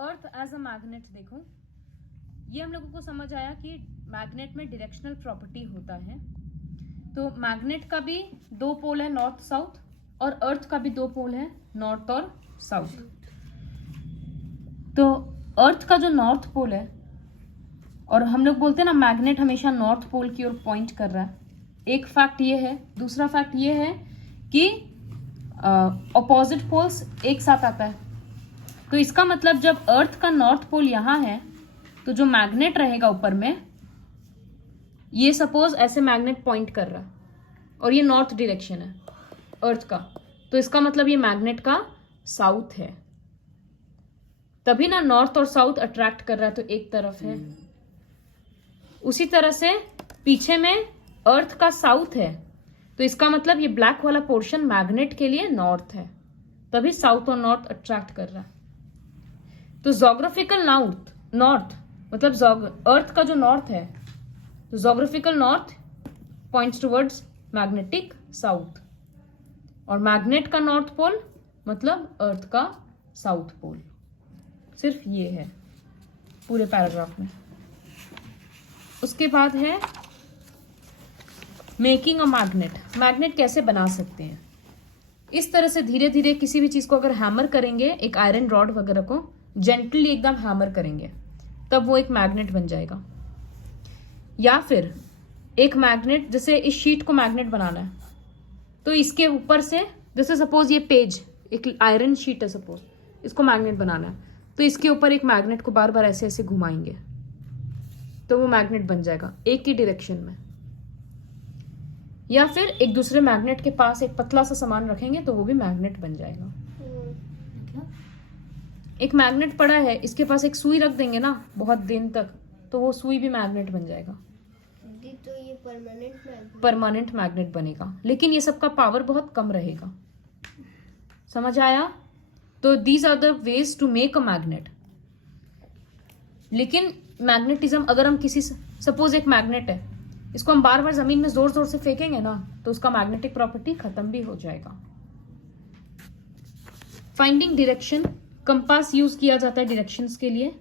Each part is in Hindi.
अर्थ एज अ मैग्नेट देखो, ये हम लोगों को समझ आया कि मैग्नेट में डायरेक्शनल प्रॉपर्टी होता है। तो मैग्नेट का भी दो पोल है, नॉर्थ साउथ, और अर्थ का भी दो पोल है, नॉर्थ और साउथ। तो अर्थ का जो नॉर्थ पोल है, और हम लोग बोलते हैं ना मैग्नेट हमेशा नॉर्थ पोल की ओर पॉइंट कर रहा है, एक फैक्ट ये है। दूसरा फैक्ट ये है कि ऑपोजिट पोल्स एक साथ आता है। तो इसका मतलब जब अर्थ का नॉर्थ पोल यहां है तो जो मैग्नेट रहेगा ऊपर में, ये सपोज ऐसे मैग्नेट पॉइंट कर रहा है और ये नॉर्थ डायरेक्शन है अर्थ का, तो इसका मतलब ये मैग्नेट का साउथ है। तभी ना नॉर्थ और साउथ अट्रैक्ट कर रहा है, तो एक तरफ है। उसी तरह से पीछे में अर्थ का साउथ है, तो इसका मतलब ये ब्लैक वाला पोर्शन मैग्नेट के लिए नॉर्थ है, तभी साउथ और नॉर्थ अट्रैक्ट कर रहा है। तो जोग्राफिकल नॉर्थ मतलब अर्थ का जो नॉर्थ है, तो geographical north points towards magnetic south, और मैग्नेट का नॉर्थ पोल मतलब अर्थ का साउथ पोल। सिर्फ ये है पूरे पैराग्राफ में। उसके बाद है मेकिंग अ मैग्नेट। मैग्नेट कैसे बना सकते हैं? इस तरह से धीरे धीरे किसी भी चीज को अगर हैमर करेंगे, एक आयरन रॉड वगैरह को जेंटली एकदम हैमर करेंगे, तब वो एक मैग्नेट बन जाएगा। या फिर एक मैग्नेट, जैसे इस शीट को मैग्नेट बनाना है, तो इसके ऊपर से, जैसे सपोज ये पेज एक आयरन शीट है, सपोज इसको मैग्नेट बनाना है, तो इसके ऊपर एक मैग्नेट को बार बार ऐसे ऐसे घुमाएंगे तो वो मैग्नेट बन जाएगा एक ही डायरेक्शन में। या फिर एक दूसरे मैग्नेट के पास एक पतला सा सामान रखेंगे तो वो भी मैग्नेट बन जाएगा। एक मैग्नेट पड़ा है, इसके पास एक सुई रख देंगे ना बहुत दिन तक, तो वो सुई भी मैग्नेट बन जाएगा। तो ये परमानेंट मैग्नेट बनेगा, लेकिन ये सबका पावर बहुत कम रहेगा। समझ आया? तो these are the ways to make a magnet. लेकिन मैग्नेटिज्म, अगर हम किसी, सपोज एक मैग्नेट है, इसको हम बार बार जमीन में जोर जोर से फेंकेंगे ना, तो उसका मैग्नेटिक प्रॉपर्टी खत्म भी हो जाएगा। फाइंडिंग डायरेक्शन, कंपास यूज किया जाता है डायरेक्शंस के लिए।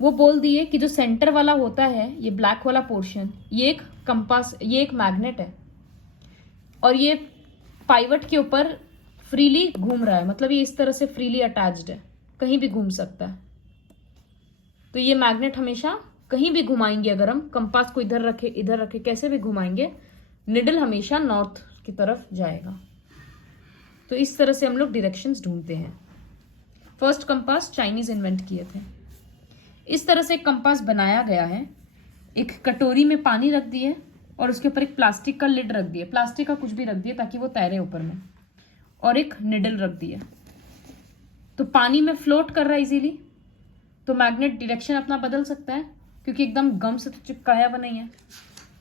वो बोल दिए कि जो सेंटर वाला होता है, ये ब्लैक वाला पोर्शन, ये एक कंपास, ये एक मैग्नेट है, और ये पाइवट के ऊपर फ्रीली घूम रहा है, मतलब ये इस तरह से फ्रीली अटैच्ड है, कहीं भी घूम सकता है। तो ये मैग्नेट हमेशा कहीं भी घुमाएंगे, अगर हम कंपास को इधर रखे कैसे भी घुमाएंगे, निडल हमेशा नॉर्थ की तरफ जाएगा। तो इस तरह से हम लोग डायरेक्शंस ढूंढते हैं। फर्स्ट कंपास चाइनीज इन्वेंट किए थे। इस तरह से एक कंपास बनाया गया है। एक कटोरी में पानी रख दिए और उसके ऊपर एक प्लास्टिक का लिड रख दिए, प्लास्टिक का कुछ भी रख दिए ताकि वो तैरे ऊपर में, और एक निडल रख दिया। तो पानी में फ्लोट कर रहा है इजीली, तो मैग्नेट डायरेक्शन अपना बदल सकता है, क्योंकि एकदम गम से तो चिपकाया हुआ नहीं है।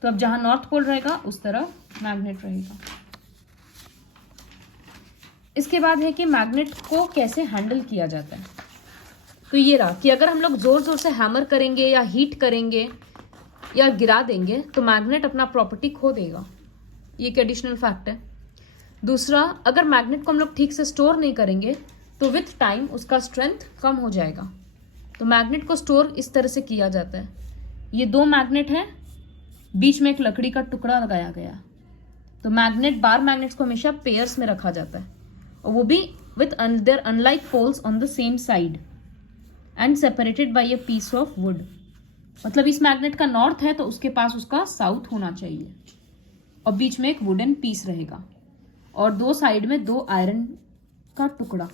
तो अब जहां नॉर्थ पोल रहेगा उस तरफ मैग्नेट रहेगा। इसके बाद है कि मैग्नेट को कैसे हैंडल किया जाता है। तो ये रहा कि अगर हम लोग जोर जोर से हैमर करेंगे या हीट करेंगे या गिरा देंगे तो मैग्नेट अपना प्रॉपर्टी खो देगा। ये एक एडिशनल फैक्ट है। दूसरा, अगर मैग्नेट को हम लोग ठीक से स्टोर नहीं करेंगे तो विथ टाइम उसका स्ट्रेंथ कम हो जाएगा। तो मैग्नेट को स्टोर इस तरह से किया जाता है। ये दो मैग्नेट हैं, बीच में एक लकड़ी का टुकड़ा लगाया गया। तो बार मैग्नेट्स को हमेशा पेयर्स में रखा जाता है, और वो भी with their unlike poles on the same side and separated by a piece of wood. मतलब इस मैग्नेट का नॉर्थ है तो उसके पास उसका साउथ होना चाहिए, और बीच में एक वुडन पीस रहेगा, और दो साइड में दो आयरन का टुकड़ा।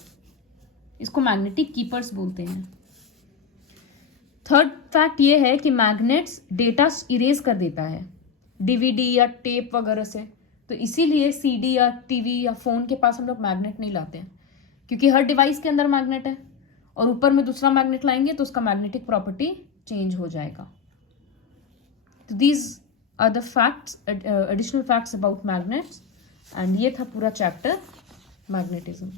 इसको मैग्नेटिक कीपर्स बोलते हैं। थर्ड फैक्ट ये है कि मैग्नेट्स डेटा इरेज कर देता है, डीवीडी या टेप वगैरह से। तो इसीलिए सीडी या टीवी या फोन के पास हम लोग मैग्नेट नहीं लाते हैं, क्योंकि हर डिवाइस के अंदर मैग्नेट है, और ऊपर में दूसरा मैग्नेट लाएंगे तो उसका मैग्नेटिक प्रॉपर्टी चेंज हो जाएगा। तो these are the facts, additional facts about magnets, and ये था पूरा चैप्टर मैग्नेटिज्म।